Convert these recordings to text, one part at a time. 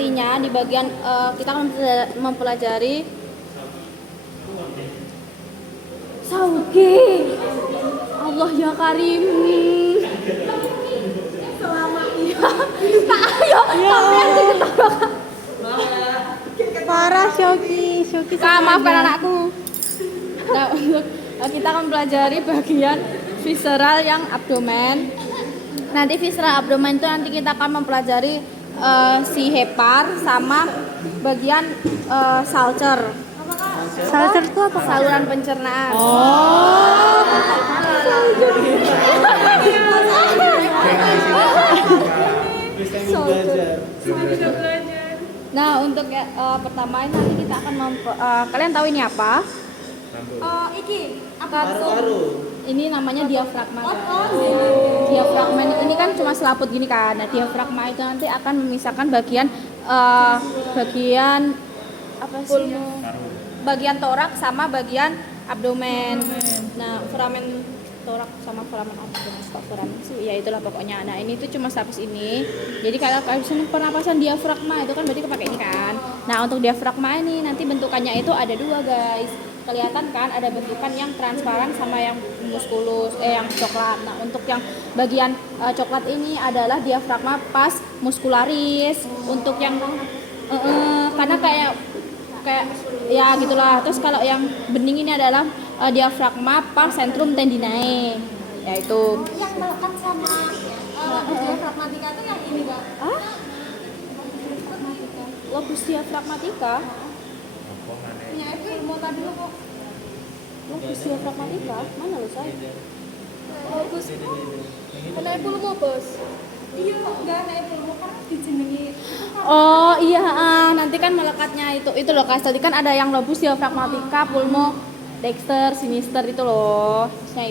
nantinya di bagian kita akan mempelajari Sauki. Allah ya Karim. Selamat ya. Kak ayo sampean sing ketawa. Parah Shoki Kak, maafkan anakku. Nah, untuk kita akan mempelajari bagian visceral yang abdomen. Nanti visceral abdomen itu nanti kita akan mempelajari si hepar sama bagian salcer. Salcer itu apa? Saluran pencernaan. Oh. Nah, untuk pertama ini nanti kita akan kalian tahu ini apa? Iki Paru. Ini namanya diafragma. Diafragma ini kan cuma selaput gini kan. Nah, diafragma itu nanti akan memisahkan bagian apa sih? Bagian torak sama bagian abdomen. Nah, foramen torak sama foramen abdomen. Kok foramen sih? Ya itulah pokoknya. Nah, ini tuh cuma lapis ini. Jadi kalau kalian pernapasan diafragma itu kan berarti kepake ini kan. Nah, untuk diafragma ini nanti bentukannya itu ada dua, guys. Kelihatan kan ada bentukan yang transparan sama yang muskulus, yang coklat. Nah, untuk yang bagian coklat ini adalah diafragma pars muscularis. Untuk yang karena kayak ya gitulah. Terus kalau yang bening ini adalah diafragma pars centrum tendinae, yaitu yang melekat sama diafragmatika itu yang ini Kak. lobus diafragmatika. Ya itu ilmu tadi lo kok. Lobus diafragmatika mana lo say? Bagus. Kena pulmo bos. Iya, enggak naik pulmo karena dijenengi. Oh iya, nanti kan melekatnya itu loh guys. Tadi kan ada yang lobus diafragmatika, pulmo, dexter, sinister itu loh. Nah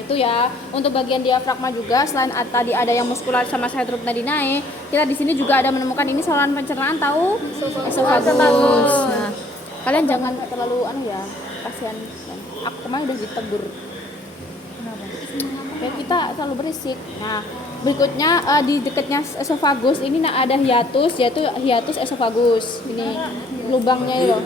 itu ya. Untuk bagian diafragma juga selain tadi ada yang muskular sama centrum tendinae, kita di sini juga ada menemukan ini saluran pencernaan tahu? Esophagus. Nah, kalian jangan terlalu ya, kasihan. Aku kemarin udah ditegur. Kenapa? Kayak kita terlalu berisik. Nah, berikutnya di dekatnya esophagus ini ada hiatus, yaitu hiatus esophagus. Ini lubangnya itu loh.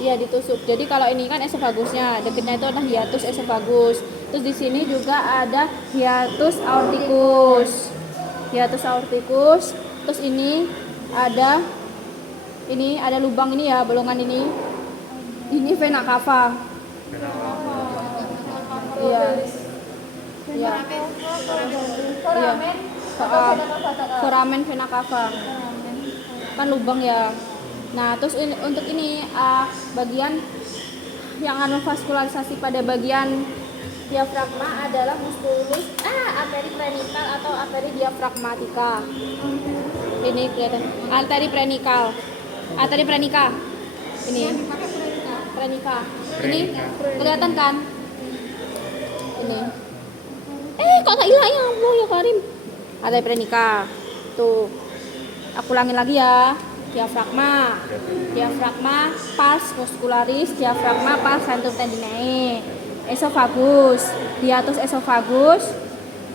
Iya, ditusuk. Jadi kalau ini kan esofagusnya, dekatnya itu ada hiatus esophagus. Terus di sini juga ada hiatus aorticus. Hiatus aorticus. Terus ini ada lubang ini ya, bolongan ini. Ini vena cava. Iya. Iya. Foramen vena cava. Kan lubang ya. Nah, terus untuk ini bagian yang vaskularisasi pada bagian diafragma adalah musculus arteri prenikal atau arteri diafragmatika. Ini kelihatan arteri prenikal. Arteri prenika. Ini prenika. Ini kelihatan kan? Ini. Kok gak hilang ya Allah ya Karim. Arteri prenika. Tuh. Aku ulangin lagi ya. Diafragma pars muscularis, diafragma pars centrum tendinae, esophagus, hiatus esophagus,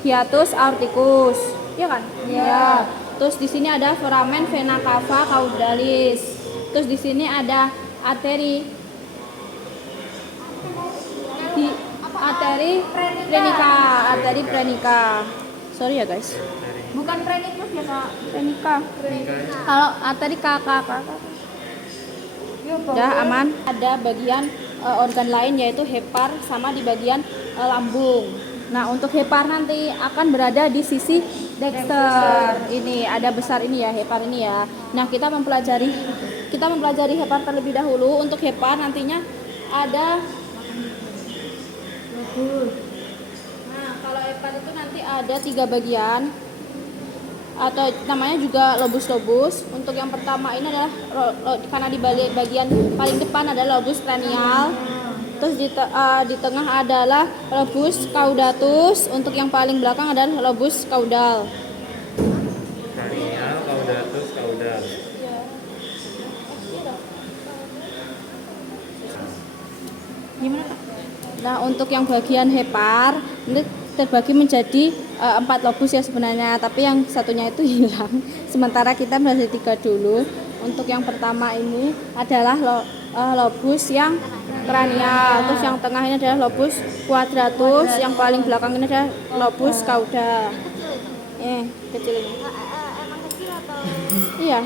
hiatus aorticus, ya kan? Iya. Terus di sini ada foramen vena cava caudalis. Terus di sini ada arteri prenika. Sorry ya guys. Bukan prenikus ya Kak. Prenika. Kalau arteri kakak. Udah aman. Ada bagian organ lain yaitu hepar sama di bagian lambung. Nah, untuk hepar nanti akan berada di sisi dexter. Ini ada besar ini ya, hepar ini ya. Nah, kita mempelajari hepar terlebih dahulu. Untuk hepar nantinya ada Nah, kalau hepar itu nanti ada 3 bagian atau namanya juga lobus. Untuk yang pertama ini adalah karena di bagian paling depan adalah lobus cranial. Terus di tengah adalah lobus caudatus. Untuk yang paling belakang adalah lobus caudal. Cranial, caudatus, caudal. Gimana Kak? Nah, untuk yang bagian hepar ini terbagi menjadi 4 lobus ya sebenarnya, tapi yang satunya itu hilang. Sementara kita belajar 3 dulu. Untuk yang pertama ini adalah lobus yang kranial, terus yang tengah ini adalah lobus quadratus, yang paling belakang ini adalah lobus cauda. Kecil ini. Emang kecil atau? Iya.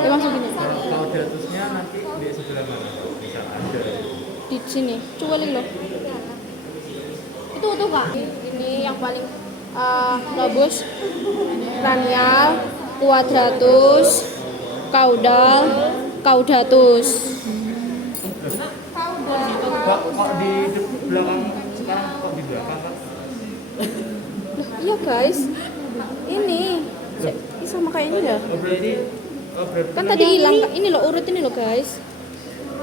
Emang segini. Quadratusnya nanti di sebelah mana? Misal ada. Di sini. Cueling loh. Itu tuh Kak. Ini yang paling lobus kranial, quadratus, caudal, caudatus. Kok di belakang sekarang kok di belakang kan? Loh, iya guys. Ini sama kayak ini ya. Berarti Kan tadi hilang Kak. Ini loh urut ini loh guys.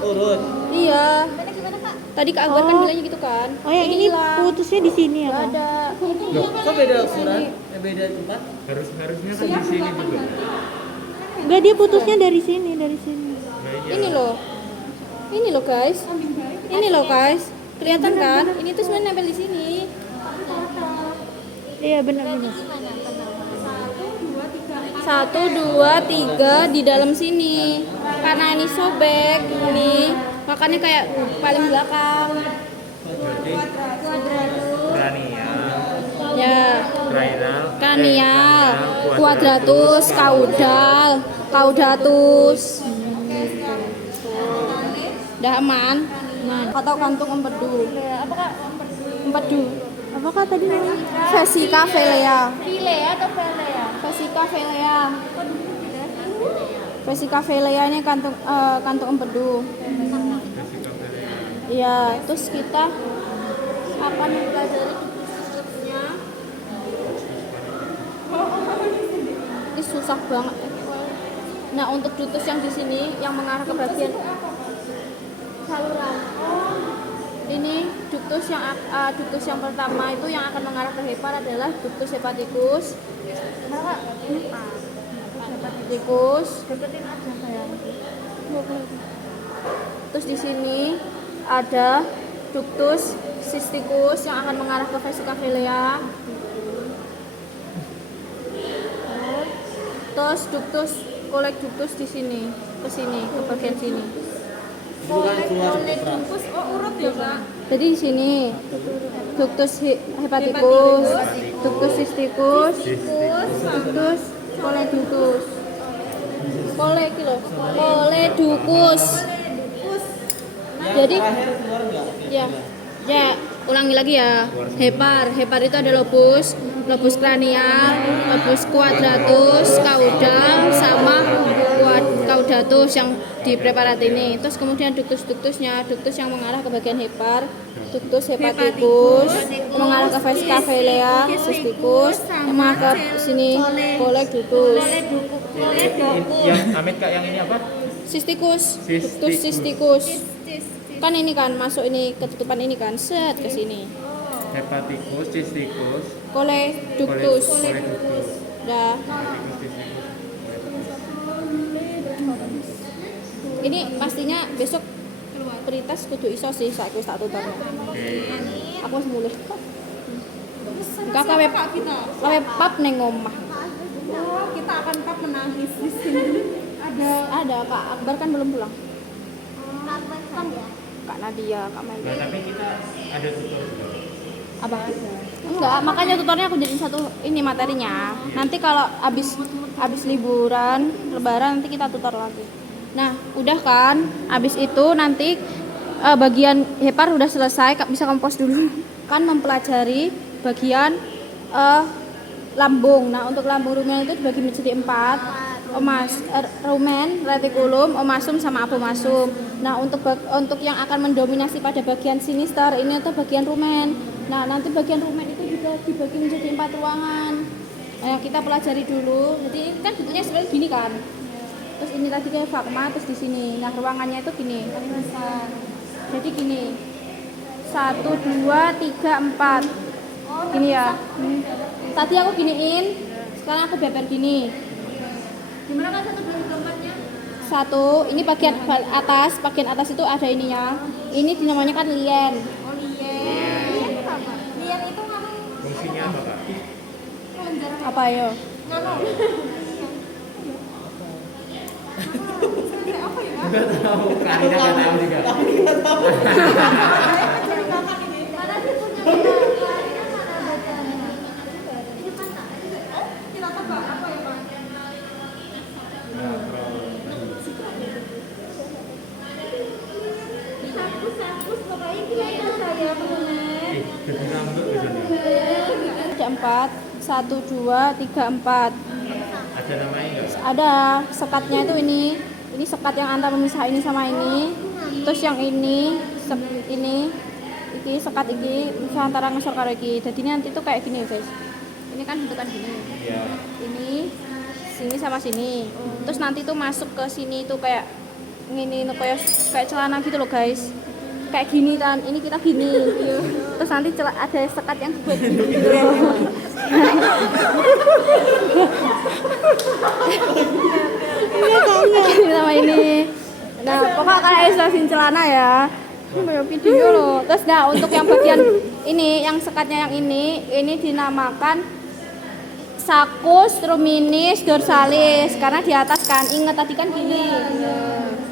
urut. Iya. Gimana Kak? Tadi Kak Akbar kan bilangnya gitu kan. Oh yang ini hilang. putusnya di sini ya Nggak Kak? ada. Loh, kok beda ukuran? Beda tempat? Harusnya kan di sini juga. Enggak, dia putusnya dari sini, dari sini. Nah, iya. Ini loh guys. Ini loh guys. Kelihatan kan? Ini tuh sebenarnya nempel di sini. Iya benar-benar. 1, 2, 3 di dalam sini. Karena ini sobek ini, makanya kayak paling belakang. Berarti kranial, Ya, kranial, kranial, quadratus, caudal, caudatus. Udah aman? Atau kantung empedu? Apakah Empedu. Apakah tadi namanya? Vesica velea. file atau vele ya? Vesica velea. Vesica velea ini kantung empedu. Iya, terus kita akan mempelajari dukus-dukusnya. Ini susah banget. Nah, untuk dukus yang di sini yang mengarah ke bagian saluran. Ini ductus yang pertama itu yang akan mengarah ke hepar adalah ductus hepaticus. Hepaticus. Deketin aja sayang. Terus di sini ada ductus cysticus yang akan mengarah ke vesica velea. Terus ductus colecductus di sini, ke sini, ke bagian sini. Colecductus, oh urut ya Kak? Jadi di sini ductus hepaticus, ductus cysticus, ductus colecductus. Colecducus. Jadi ya, ulangi lagi ya. Hepar itu ada lobus kranial, lobus quadratus, caudal, sama caudatus yang di preparat ini. Terus kemudian ductus yang mengarah ke bagian hepar, ductus hepaticus, mengarah ke vesica velea, cysticus, yang mengarah ke sini colecductus. Yang Amit Kak, yang ini apa? Cysticus, ductus cysticus. Kan ini kan masuk ini ketutupan ini kan set ke sini. Hepaticus, cysticus, Colecductus. colecductus. Dah. Hepaticus, cysticus. Ini pastinya besok peritas kudu iso sih saiki wis tak tutur. Aku wis mulih. Enggak kawe pap ning omah. Oh, kita akan tetap menangis di sini. Ada Kak Akbar kan belum pulang. Kak Nadia, Kak Maya. Nah, tapi kita ada tutor juga. Apa? Enggak, makanya tutornya aku jadiin satu ini materinya. Nanti kalau habis liburan lebaran nanti kita tutor lagi. Nah, udah kan? Habis itu nanti bagian hepar udah selesai, Kak bisa kompos dulu. Kan mempelajari bagian lambung. Nah, untuk lambung rumen itu dibagi menjadi 4. Rumen, retikulum, omasum sama apomasum. Nah, untuk yang akan mendominasi pada bagian sinister ini itu bagian rumen. Nah, nanti bagian rumen itu juga dibagi menjadi 4 ruangan. Nah, kita pelajari dulu. Jadi kan bentuknya sebenarnya gini kan. Terus ini tadi kayak fakma, terus di sini. Nah, ruangannya itu gini. Jadi gini. 1, 2, 3, 4. Gini ya. Tadi aku giniin, sekarang aku beber gini. Gimana kan 1, 2, 3, 4-nya? 1, ini bagian atas itu ada ininya. Ini dinamanya kan lien. Oh, lien. Lien itu nganu Apa yo? Enggak tahu, Karina enggak tahu juga. Mana dia punya Karina mana bacanya? Ini mana? Kita tebak apa ya, Pak? Sakus pokoknya kita saya kemudian. Jadi ngambek biasanya. Ada 4, 1, 2, 3, 4. Ada namanya enggak? Ada sekatnya itu ini sekat yang antara memisah ini sama ini. Terus yang ini sekat iki misah antara ngesor karo iki. Jadi nanti tuh kayak gini guys. Ini kan bentukan gini. Iya. Ini sini sama sini. Terus nanti tuh masuk ke sini tuh kayak ngini kayak celana gitu loh guys. Kayak gini kan. Ini kita gini. Terus nanti ada sekat yang buat gini gitu loh. Ini sama ini. Nah, pokoknya kayak isolasi celana ya. Ini banyak video loh. Terus untuk yang bagian ini, yang sekatnya yang ini dinamakan saccus ruminis dorsalis karena di atas kan ingat tadi kan gini.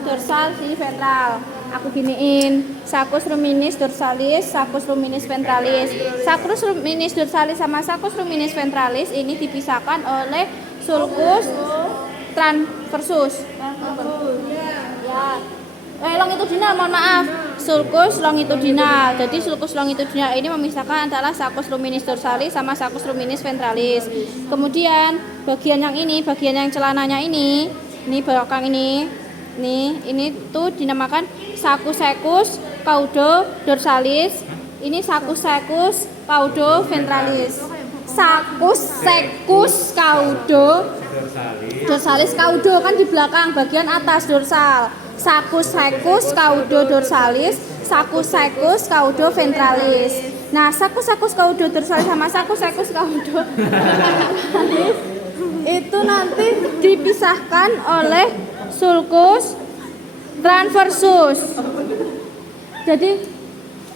Dorsal sini ventral. Aku giniin. Saccus ruminis dorsalis, saccus ruminis ventralis. Saccus ruminis dorsalis sama saccus ruminis ventralis ini dipisahkan oleh sulcus transversus. Ya. Longitudinal, mohon maaf. Sulcus longitudinal. Jadi sulcus longitudinal ini memisahkan antara saccus ruminis dorsalis sama saccus ruminis ventralis. Kemudian bagian yang ini, bagian yang celananya ini belakang ini tuh dinamakan saccus secus caudo dorsalis. Ini saccus secus caudo ventralis. Saccus secus caudo dorsalis caudo kan di belakang bagian atas dorsal. Saccus secus caudo dorsalis, saccus secus caudo ventralis. Nah, saccus secus caudo dorsalis sama saccus secus caudo ventralis itu nanti dipisahkan oleh sulcus transversus. Jadi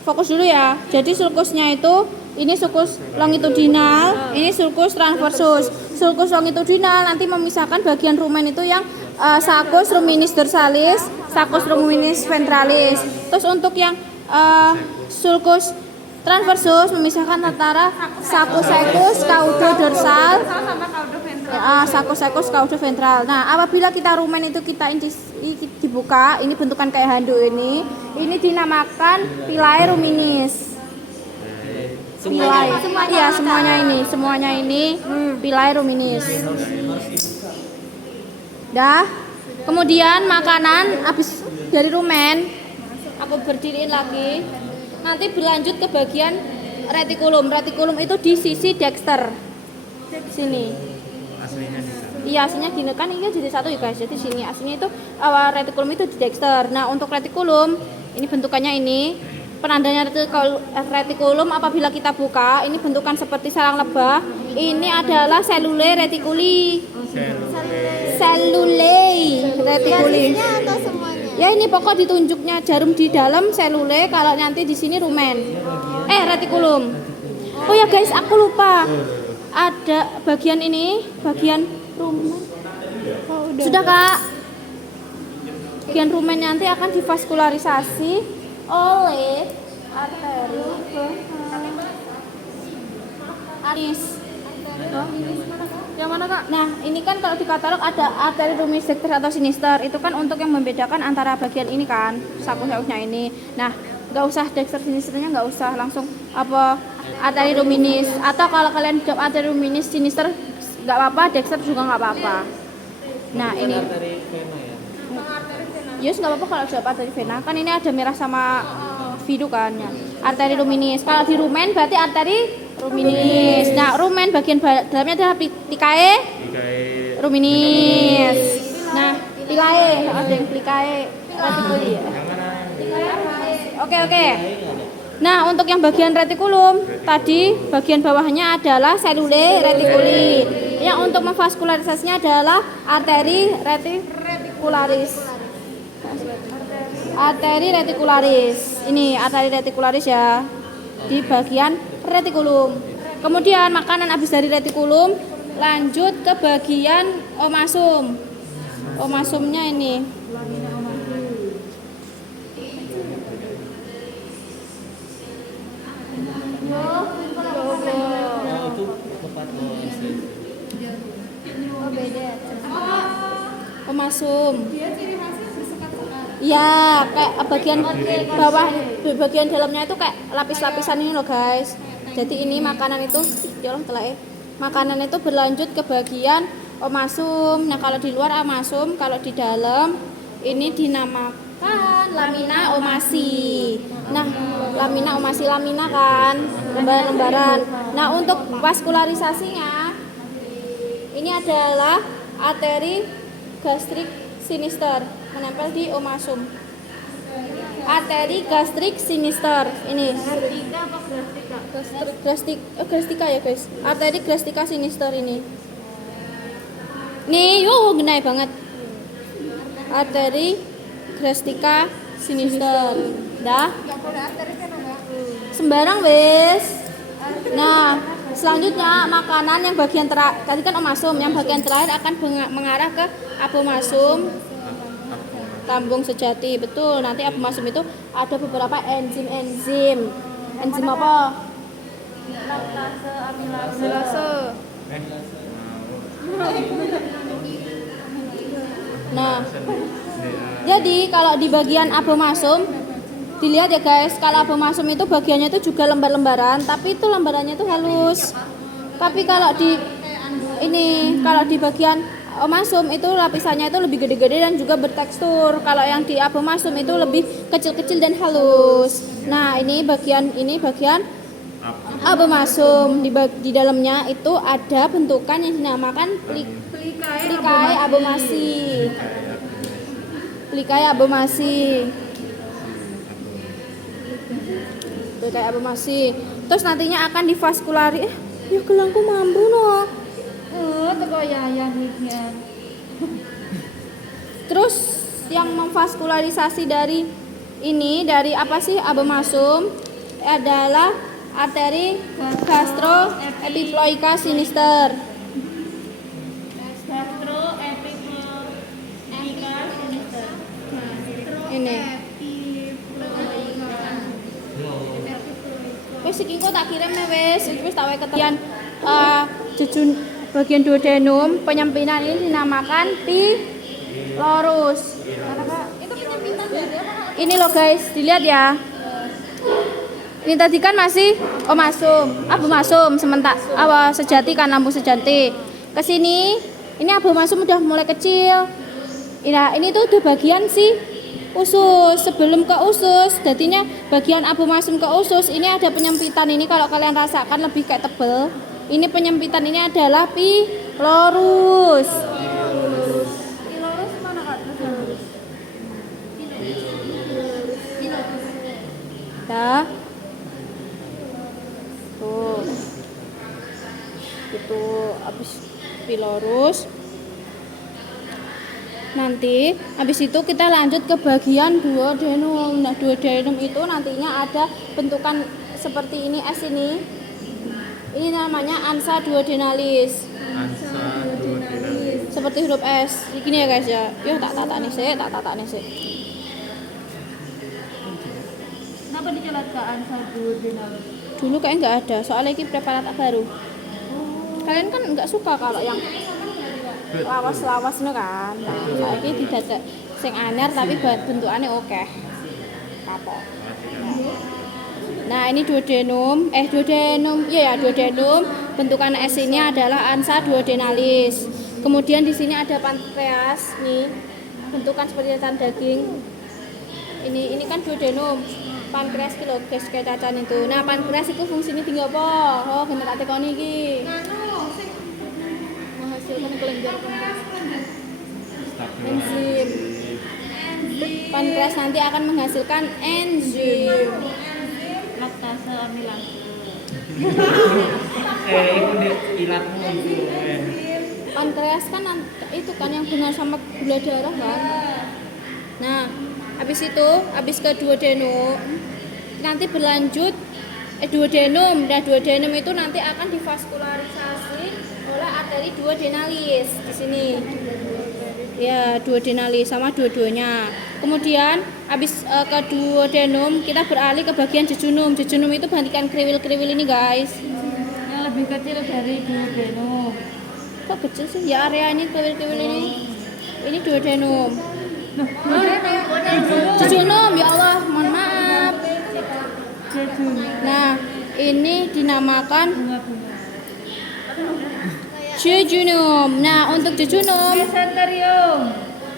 fokus dulu ya. Jadi sulcusnya itu ini sulcus longitudinal, ini sulcus transversus. Sulcus longitudinal nanti memisahkan bagian rumen itu yang saccus ruminis dorsalis, saccus ruminis ventralis. Terus untuk yang sulcus transversus memisahkan antara saccus secus caudo dorsal saccus secus caudo ventral. Nah, apabila kita rumen itu kita dibuka, ini bentukan kayak handuk ini dinamakan pilae ruminis. Pilae. Iya, semuanya ini pilae ruminis. Dah. Kemudian makanan habis dari rumen, aku berdiriin lagi. Nanti berlanjut ke bagian retikulum. Retikulum itu di sisi dexter. Sini. Aslinya di sana. Iya, aslinya gini kan ini jadi satu ya guys. Jadi sini aslinya itu retikulum itu di dexter. Nah, untuk retikulum ini bentukannya ini. Penandanya retikulum apabila kita buka, ini bentukan seperti sarang lebah. Ini adalah selule retikuli. Selule retikuli. Atau semuanya? Ya ini pokok ditunjuknya jarum di dalam selule, kalau nanti di sini rumen. Retikulum. Oh ya guys, aku lupa. Ada bagian ini, bagian rumen. Sudah Kak. Bagian rumen nanti akan divaskularisasi oleh arteri aris. Yang mana Kak? Nah, ini kan kalau di katalog ada arteri ruminis dexter atau sinister. Itu kan untuk yang membedakan antara bagian ini kan, sakus-sakusnya ini. Nah, nggak usah dexter sinisternya, nggak usah langsung arteri ruminis. Atau kalau kalian jawab arteri ruminis sinister nggak apa-apa, dexter juga nggak apa-apa. Nah, ini Arteri vena ya. yes, nggak apa-apa kalau jawab arteri vena. Kan ini ada merah sama biru kan ya. Arteri ruminis. Kalau di rumen berarti arteri ruminis. Nah, rumen bagian dalamnya adalah plicae ruminis. Nah, plicae ada yang plicae retikuli ya. Yang mana? Oke. Nah, untuk yang bagian retikulum tadi bagian bawahnya adalah selule retikuli. Yang untuk memvaskularisasinya adalah arteri retikularis. Arteri retikularis. Ini arteri retikularis ya. Di bagian retikulum. Kemudian makanan habis dari retikulum lanjut ke bagian omasum. Omasumnya ini. Nah, itu tempat Oh beda. Omasum. Dia ciri khasnya bersekat-sekat. Ya, kayak bagian bawah, bagian dalamnya itu kayak lapis-lapisan ini loh guys. Jadi ini makanan itu, ya Allah telah ya. Makanan itu berlanjut ke bagian omasum. Nah kalau di luar omasum, kalau di dalam ini dinamakan lamina omasi. Nah lamina omasi, lamina kan lembaran-lembaran. Nah untuk vaskularisasinya ini adalah arteri gastrik sinister menempel di omasum. Arteri gastrik sinister ini. Grastika ya guys. Arteri grastika sinister ini. Nih, yo genai banget. Arteri grastika sinister. Dah. Nggak boleh arteri kan enggak? Sembarang wes. Nah, selanjutnya makanan yang bagian terakhir, tadi kan omasum, yang bagian terakhir akan mengarah ke abomasum lambung sejati. Betul, nanti abomasum itu ada beberapa enzim-enzim. Enzim apa? Laktase, amilase. Nah, jadi kalau di bagian abomasum dilihat ya guys, kalau abomasum itu bagiannya itu juga lembar-lembaran, tapi itu lembarannya itu halus. Tapi kalau di ini, kalau di bagian omasum itu lapisannya itu lebih gede-gede dan juga bertekstur. Kalau yang di abomasum itu lebih kecil-kecil dan halus. Nah, ini bagian abomasum. Di dalamnya itu ada bentukan yang dinamakan plikai abomasi. Plikai abomasi. Plikai abomasi. Terus nantinya akan divaskulari. Ya gelangku mampu no. Teko yayan wignya. Terus yang memvaskularisasi dari ini, dari apa sih abomasum adalah arteri gastroepiploika sinister. Ini. Wes iki kok tak kirim ya wes, wis tak wae ketepian jejun bagian duodenum penyempitan ini dinamakan pylorus. Itu penyempitan dari apa? Ini loh guys, dilihat ya. Ini tadi kan masih omasum, abomasum sementara sejati kan lambung sejati. Kesini, ini abomasum udah mulai kecil. Nah, ini tuh udah bagian si usus. Sebelum ke usus, jadinya bagian abomasum ke usus ini ada penyempitan. Ini kalau kalian rasakan lebih kayak tebel. Ini penyempitan ini adalah pylorus. Pilorus mana Kak? Dah. Tuh. Itu habis pylorus. Nanti habis itu kita lanjut ke bagian duodenum. Nah, duodenum itu nantinya ada bentukan seperti ini S ini. Ini namanya ansa duodenalis. Seperti huruf S. Gini ya guys ya. Yo tak nih sih. Kenapa dicelat ke ansa duodenalis? Dulu kayak nggak ada, soalnya ini preparat baru. Kalian kan nggak suka kalau yang lawas-lawas nih kan. Nah, ini tidak sing anyar tapi bentukannya oke. Kapok. Nah, ini duodenum. Duodenum. Bentukan S ini adalah ansa duodenalis. Kemudian di sini ada pankreas nih. Bentukan seperti cacing daging. Ini kan duodenum. Pankreas ki lho guys, kayak cacan itu. Nah, pankreas itu fungsinya tinggi apa? Oh, bener tak tekoni iki. Menghasilkan kelenjar pankreas. Enzim. Pankreas nanti akan menghasilkan enzim. Laktase amilase. Itu ilatmu itu. Pankreas kan itu kan yang hubungan sama gula darah kan. Nah, habis ke duodenum nanti berlanjut duodenum. Nah, duodenum itu nanti akan divaskularisasi oleh arteri duodenalis di sini. Ya, duodenalis sama dua-duanya. Kemudian habis ke duodenum kita beralih ke bagian jejunum. Jejunum itu bantikan kriwil-kriwil ini, guys. Yang lebih kecil dari duodenum. Kok kecil sih? Ya areanya kriwil-kriwil ini. Ini duodenum. Jejunum, ya Allah, mohon maaf. Nah, ini dinamakan jejunum. Nah, untuk jejunum Mesenterium.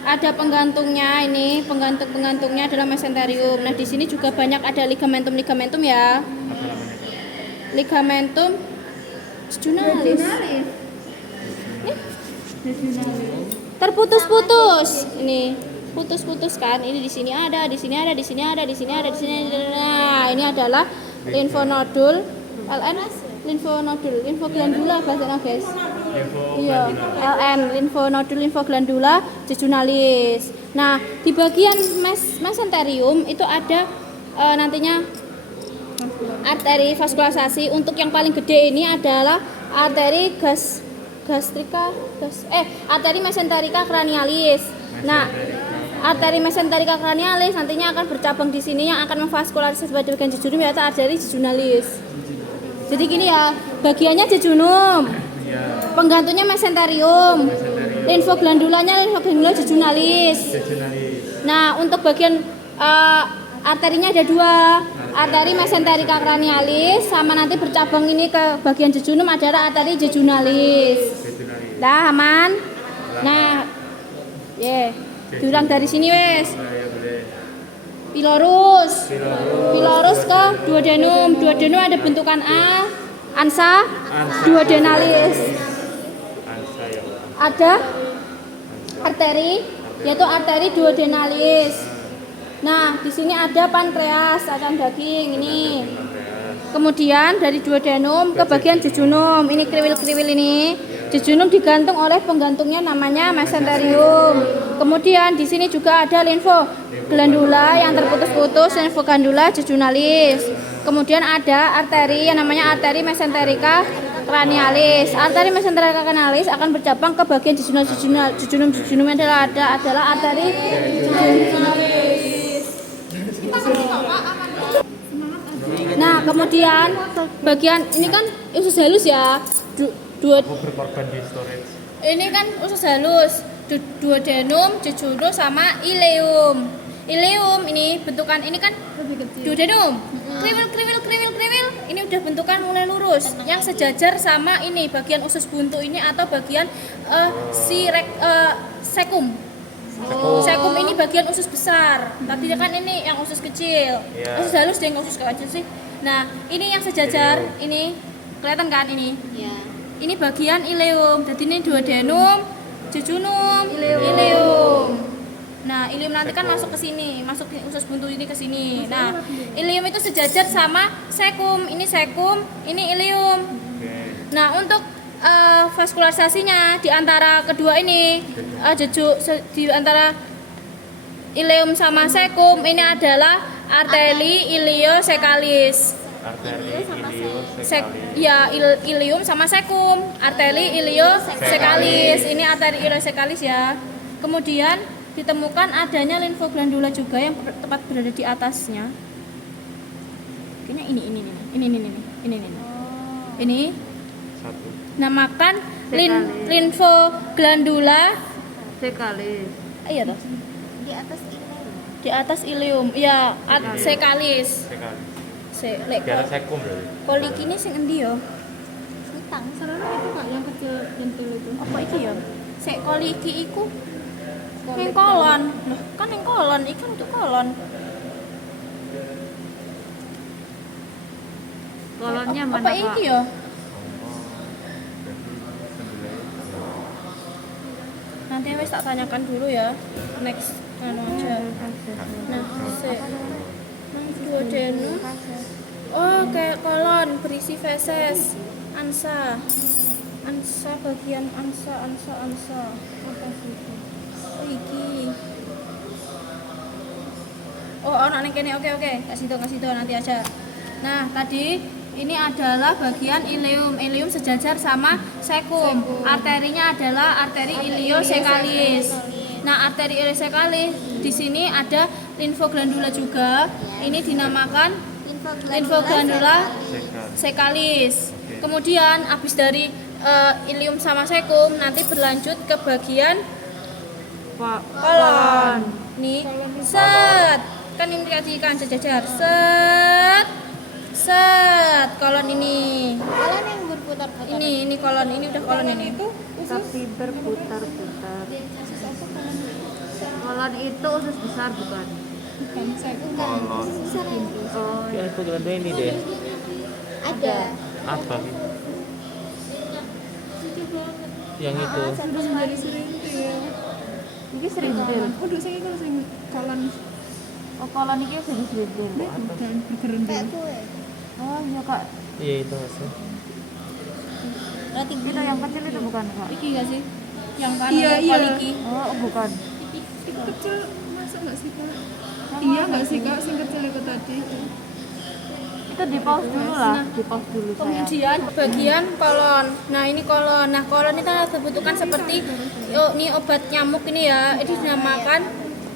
ada penggantungnya ini, penggantungnya adalah mesenterium. Nah, di sini juga banyak ada ligamentum ya. Ligamentum jejunalis. Terputus-putus. Ini putus-putus kan. Ini di sini ada, di sini ada, di sini ada, di sini ada, di sini ada. Nah, ini adalah limfonodul. LN limfonodul, limfoglandula bahasanya, guys. Iya, LN limfonodul limfoglandula jejunalis. Nah, di bagian mesenterium itu ada nantinya arteri vaskularisasi. Untuk yang paling gede ini adalah arteri arteri mesenterika cranialis. Nah, arteri mesenterika cranialis nantinya akan bercabang di sini yang akan memvaskularisasi bagian jejunum yaitu arteri jejunalis. Jadi gini ya, bagiannya jejunum, penggantungnya mesenterium, limfoglandulanya limfoglandula jejunalis. Nah, untuk bagian arterinya ada dua, arteri mesenterika cranialis sama nanti bercabang ini ke bagian jejunum adalah arteri jejunalis. Dah aman? Nah, diulang dari sini wes. Pilorus ke duodenum. Duodenum ada bentukan A, ansa, duodenalis. Ada arteri, yaitu arteri duodenalis. Nah, di sini ada pankreas, cacing daging ini. Kemudian dari duodenum ke bagian jejunum. Ini kriwil-kriwil ini. Jejunum digantung oleh penggantungnya namanya mesenterium. Kemudian di sini juga ada limfoglandula yang terputus-putus, limfoglandula jejunalis. Kemudian ada arteri yang namanya arteri mesenterika cranialis. Arteri mesenterika cranialis akan bercabang ke bagian jejunum adalah arteri jejunalis. Nah, kemudian bagian ini kan usus halus ya. Berkorban di storage. Ini kan usus halus, duodenum, jejunum sama ileum. Ileum ini bentukan ini kan duodenum. Kriwil. Ini udah bentukan mulai lurus, yang sejajar sama ini bagian usus buntu ini atau bagian sekum. Sekum ini bagian usus besar. Tadi kan ini yang usus kecil. Usus halus dan usus kecil sih. Nah, ini yang sejajar ini kelihatan kan ini? Iya. Ini bagian ileum. Jadi ini duodenum, jejunum, ileum. Nah, ileum nanti kan masuk ke sini, masuk usus buntu ini ke sini. Nah, ileum itu sejajar sama sekum. Ini sekum, ini ileum. Nah, untuk vaskularisasinya di antara kedua ini, di antara ileum sama sekum ini adalah arteri iliosekalis. Ilium sama sekum, arteri iliosekalis. Ini arteri iliosekalis ya. Kemudian ditemukan adanya limfoglandula juga yang tepat berada di atasnya. Kayaknya ini. Ini Satu. namakan limfoglandula Sekalis. iya toh. Di atas ileum. Iya, sekalis. Lek Di atas sekum berarti. koliki ini sing endi ya? Sarana itu Kak yang kecil centil itu. Apa iki ya? Sek koliki iku ning kolon. Loh, kan ning kolon, ikan untuk kolon. Kolonnya Apa mana iki Kak? ya? Nanti wes tak tanyakan dulu ya. Next anu aja. Nah, duodenum. Oh, kayak kolon berisi feses. Ansa bagian ansa. Apa sih? Oh, iki. Oh, ana ning kene. Oke. Kasih tau nanti aja. Nah, tadi Ini adalah bagian ileum. Ileum sejajar sama sekum. Arterinya adalah arteri iliosekalis. Nah, arteri iliosekalis di sini ada limfoglandula juga. Ini dinamakan limfoglandula sekalis. Kemudian habis dari ileum sama sekum nanti berlanjut ke bagian kolon. Nih, set. Kan ini tadi kan sejajar. Set. Kolon ini. Kalian yang berputar-putar. Ini kolon. Ini udah kolon ini. Tapi berputar-putar. Kolon itu usus besar bukan? Kolon. Oh, Ya, itu gede ini deh. Ada. Apa? Yang itu. ini serintil. Oh, kolon ini jadi serintil. Kayak kue. Oh, iya kak. Iya itu hasil. Berarti Itu yang kecil itu bukan kak? Iki gak sih? Yang kanan koliki. Oh, bukan. Kecil masa nggak sih kak? Iya nggak sih kak, sing kecil itu tadi. Itu di pause dulu lah, di pause dulu saya. Kemudian bagian kolon. Nah, ini kolon. Nah, kolon ini kan terbentukan seperti ini obat nyamuk ini ya. Ini dinamakan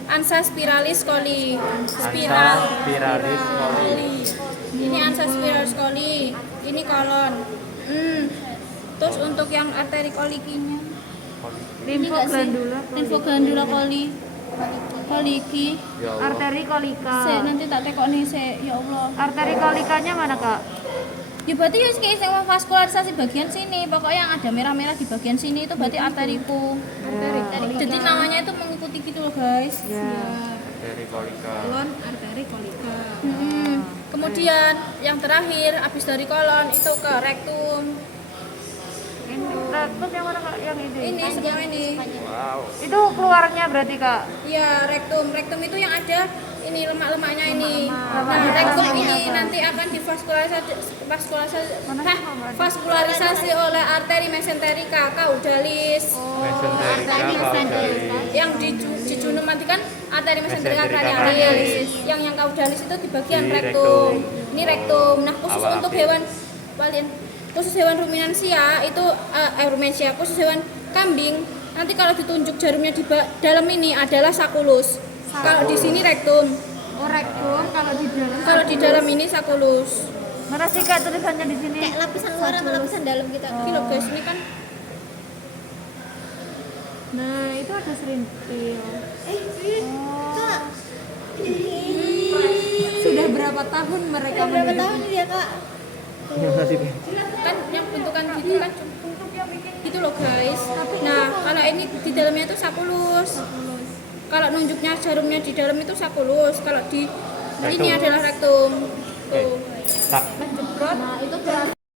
Ansa spiralis coli. Spiralis coli. Ini Ansa spiralis coli. Ini kolon. Terus untuk yang arteri kolikinya, Limfoglandula, limfoglandula koliki. Ya Allah. arteri kolika. Nanti tak tekok nih, ya Allah. Arteri kolikanya mana kak? Ya berarti ya kayak yang vaskularisasi bagian sini. Pokoknya yang ada merah-merah di bagian sini itu berarti arteriku. Jadi namanya itu mengikuti gitu loh, guys. Ya. Dari kolika. Kolon, arteri, kolika. Kemudian yang terakhir habis dari kolon itu ke rektum. Ini terus yang mana kak? Yang Ini semua ini. Wow. Itu keluarnya berarti kak? Iya, rektum. Rektum itu yang ada ini lemak-lemaknya ini. Nah, rektum ini nanti akan vaskularisasi oleh arteri mesenterika caudalis. Mesenterika caudalis. Yang di junum nanti kan arteri mesenterika cranialis. Yang caudalis itu di bagian Di rektum. rektum. Ini rektum. Nah, khusus Awal untuk akhir. hewan khusus hewan ruminansia itu rumensia, khusus hewan kambing nanti kalau ditunjuk jarumnya di dalam ini adalah sakulus. Kalau di sini rektum. Oh rektum, kalau di dalam. Kalau di dalam ini sakulus. Mana sih kak tulisannya di sini? kayak lapisan luar sama lapisan dalam kita. Ini loh guys, ini kan Nah itu ada serintil. Kak. Sudah berapa tahun mereka Udah berapa tahun dia kak? kan yang bentukan gitu kan gitu loh guys. Nah, kalau ini di dalamnya itu sakulus. Kalau nunjuknya jarumnya di dalam itu sakulus. Kalau di ini Rektum. adalah rektum. Tuh. Tak. Nah, itu berarti